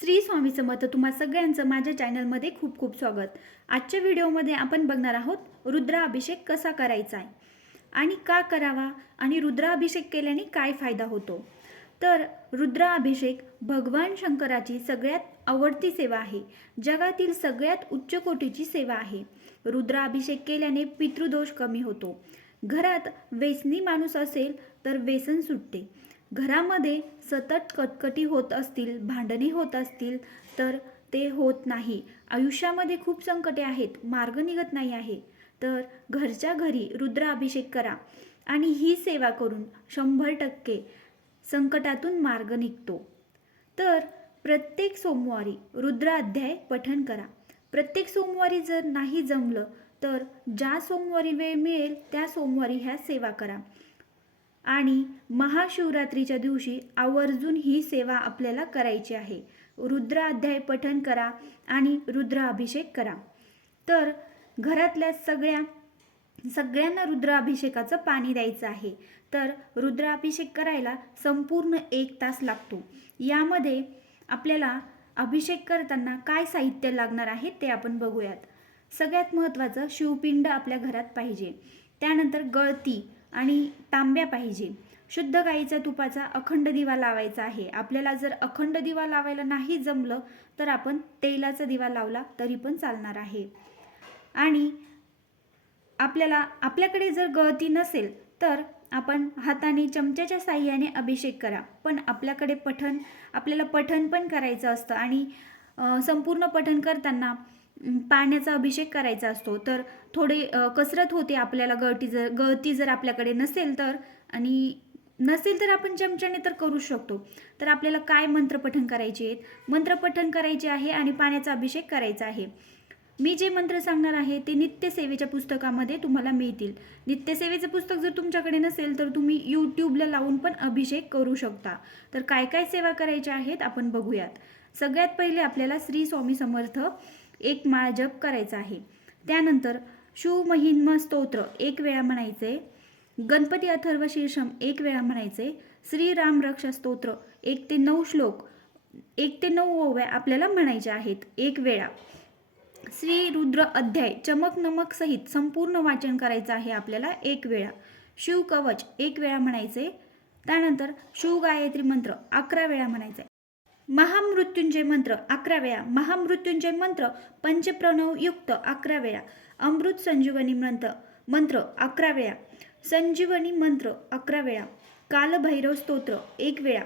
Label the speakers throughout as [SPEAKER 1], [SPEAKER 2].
[SPEAKER 1] श्री स्वामी समर्थ तुम्हा सगळ्यांचं माझ्या चॅनलमध्ये खूप खूप स्वागत. आजच्या व्हिडिओमध्ये आपण बघणार आहोत रुद्राभिषेक कसा करायचा आहे? आणि का करावा? आणि रुद्राभिषेक केल्याने काय फायदा होतो? तर रुद्राभिषेक भगवान शंकराची सगळ्यात आवडती सेवा आहे. जगातील सगळ्यात उच्च कोटीची सेवा आहे. रुद्राभिषेक केल्याने पितृदोष कमी होतो. घरात व्यसनी माणूस असेल तर व्यसन सुटते. घरामध्ये सतत कटकटी होत असतील भांडणे होत असतील तर ते होत नाही. आयुष्यामध्ये खूप संकटे आहेत मार्ग निघत नाही आहे. तर घरच्या घरी रुद्राभिषेक करा आणि ही सेवा करून शंभर टक्के संकटातून मार्ग निघतो. तर प्रत्येक सोमवारी रुद्राध्याय पठण करा. प्रत्येक सोमवारी जर नाही जमलं तर ज्या सोमवारी वेळ मिळेल त्या सोमवारी ह्या सेवा करा. आणि महाशिवरात्रीच्या दिवशी आवर्जून ही सेवा आपल्याला करायची आहे. रुद्राध्याय पठण करा आणि रुद्राभिषेक करा. तर घरातल्या सगळ्या सगळ्यांना रुद्राभिषेकाचं पाणी द्यायचं आहे. तर रुद्राभिषेक करायला संपूर्ण एक तास लागतो. यामध्ये आपल्याला अभिषेक करताना काय साहित्य लागणार आहे ते आपण बघूयात. सगळ्यात महत्त्वाचं शिवपिंड आपल्या घरात पाहिजे. त्यानंतर गळती. आणि तांब्या पाहिजे. शुद्ध गाईच्या तुपाचा अखंड दिवा लावायचा आहे. आपल्याला जर अखंड दिवा लावायला नाही जमलं तर आपण तेलाचा दिवा लावला तरी पण चालणार आहे. आणि आपल्याला आपल्याकडे जर गळती नसेल तर आपण हाताने चमच्याच्या साह्याने अभिषेक करा. पण आपल्याकडे पठण आपल्याला पठण पण करायचं असतं आणि संपूर्ण पठण करताना पाण्याचा अभिषेक करायचा असतो. तर थोडे कसरत होते आपल्याला गळती जर गळती जर आपल्याकडे नसेल तर आणि नसेल तर आपण चमच्याने तर करू शकतो. तर आपल्याला काय मंत्रपठण करायचे आहेत? मंत्रपठण करायचे आहे आणि पाण्याचा अभिषेक करायचा आहे. मी जे मंत्र सांगणार आहे ते नित्यसेवेच्या पुस्तकामध्ये तुम्हाला मिळतील. नित्यसेवेचं पुस्तक जर तुमच्याकडे नसेल तर तुम्ही यूट्यूबला लावून पण अभिषेक करू शकता. तर काय काय सेवा करायच्या आहेत आपण बघूयात. सगळ्यात पहिले आपल्याला श्री स्वामी समर्थ एक माळ जप करायचा आहे. त्यानंतर शिवमहिन्म स्तोत्र एक वेळा म्हणायचे. गणपती अथर्व शीर्षम एक वेळा म्हणायचे. श्रीराम रक्षा स्तोत्र एक ते नऊ श्लोक एक ते नऊ ओव्या आपल्याला म्हणायच्या आहेत. एक वेळा. श्री रुद्र अध्याय चमक नमक सहित संपूर्ण वाचन करायचं आहे आपल्याला एक वेळा. शिव कवच एक वेळा म्हणायचे. त्यानंतर शिव गायत्री मंत्र अकरा वेळा म्हणायचे. महामृत्युंजय मंत्र अकरा वेळा. महामृत्युंजय मंत्र पंचप्रणवयुक्त अकरा वेळा. अमृत संजीवनी मंत्र मंत्र अकरा वेळा. संजीवनी मंत्र अकरा वेळा. कालभैरव स्तोत्र एक वेळा.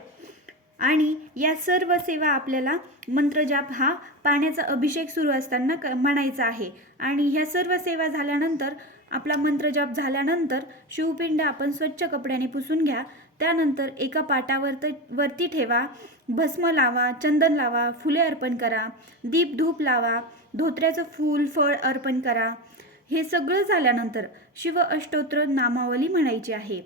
[SPEAKER 1] आणि या सर्व सेवा आपल्याला मंत्रजाप हा पाण्याचा अभिषेक सुरू असताना क म्हणायचा आहे. आणि ह्या सर्व सेवा झाल्यानंतर आपला मंत्रजाप झाल्यानंतर शिवपिंड आपण स्वच्छ कपड्याने पुसून घ्या. त्यानंतर एका पाटावर वरती ठेवा. भस्म लावा चंदन लावा फुले अर्पण करा. दीप धूप लावा धोत्र्याचं फूल फळ अर्पण करा. हे सगळं झाल्यानंतर शिव अष्टोत्र नामावली म्हणायची आहे.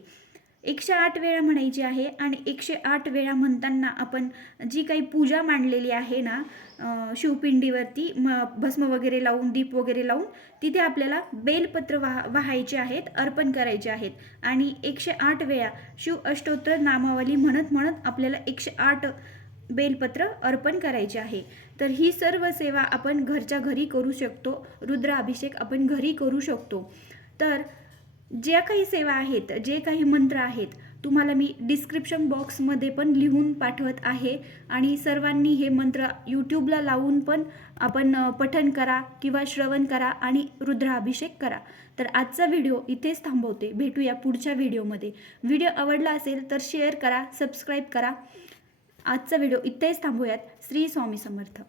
[SPEAKER 1] एकशे आठ वेळा म्हणायची आहे आणि एकशे आठ वेळा म्हणताना आपण जी काही पूजा मांडलेली आहे ना शिवपिंडीवरती म भस्म वगैरे लावून दीप वगैरे लावून तिथे आपल्याला बेलपत्र वाह वाहायचे आहेत अर्पण करायचे आहेत. आणि एकशे आठ वेळा शिव अष्टोत्तर नामावली म्हणत म्हणत आपल्याला एकशे आठ बेलपत्र अर्पण करायचे आहे. तर ही सर्व सेवा आपण घरच्या घरी करू शकतो रुद्राभिषेक आपण घरी करू शकतो. तर ज्या काही सेवा आहेत जे काही मंत्र आहेत तुम्हाला मी डिस्क्रिप्शन बॉक्समध्ये पण लिहून पाठवत आहे. आणि सर्वांनी हे मंत्र यूट्यूबला लावून पण आपण पठन करा किंवा श्रवण करा आणि रुद्राभिषेक करा. तर आजचा व्हिडिओ इथेच थांबवते. भेटूया पुढच्या व्हिडिओमध्ये व्हिडिओ आवडला असेल तर शेअर करा सबस्क्राईब करा. आजचा व्हिडिओ इथेच थांबूयात. श्री स्वामी समर्थ.